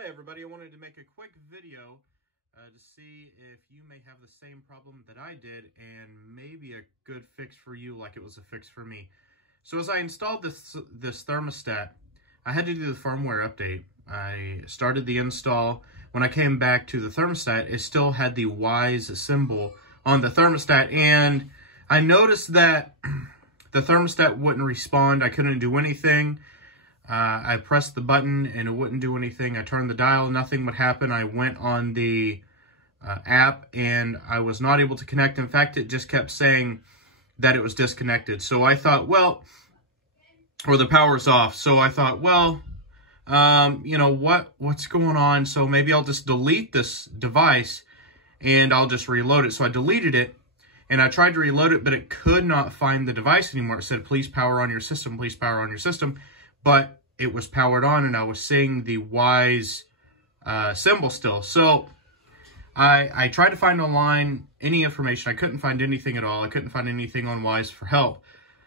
Hi everybody, I wanted to make a quick video to see if you may have the same problem that I did and maybe a good fix for you like it was a fix for me. So as I installed this thermostat, I had to do the firmware update. I started the install. When I came back to the thermostat, it still had the Wyze symbol on the thermostat, and I noticed that the thermostat wouldn't respond. I couldn't do anything. I pressed the button and it wouldn't do anything. I turned the dial, nothing would happen. I went on the app and I was not able to connect. In fact, it just kept saying that it was disconnected. So I thought, well, or the power's off. So I thought, well, you know, what's going on? So maybe I'll just delete this device and I'll just reload it. So I deleted it and I tried to reload it, but it could not find the device anymore. It said, please power on your system, please power on your system. But it was powered on and I was seeing the Wyze symbol still. So I tried to find online any information. I couldn't find anything at all. I couldn't find anything on Wyze for help.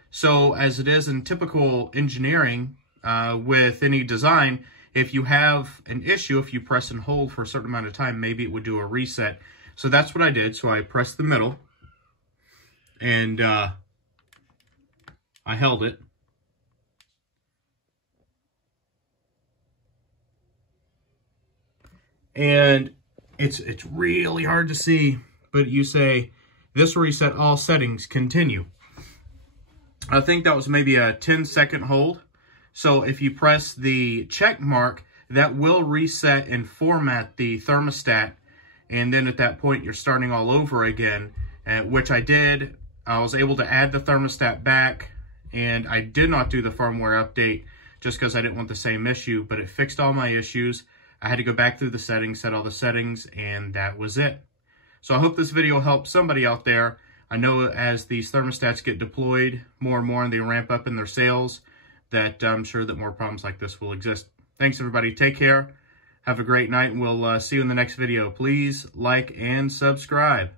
So as it is in typical engineering with any design, if you have an issue, if you press and hold for a certain amount of time, maybe it would do a reset. So that's what I did. So I pressed the middle and I held it. And it's really hard to see, but you say, this will reset all settings, continue. I think that was maybe a 10-second hold. So if you press the check mark, that will reset and format the thermostat. And then at that point, you're starting all over again, which I did. I was able to add the thermostat back, and I did not do the firmware update just because I didn't want the same issue, but it fixed all my issues. I had to go back through the settings, set all the settings, and that was it. So I hope this video helps somebody out there. I know as these thermostats get deployed more and more and they ramp up in their sales, that I'm sure that more problems like this will exist. Thanks, everybody. Take care. Have a great night, and we'll see you in the next video. Please like and subscribe.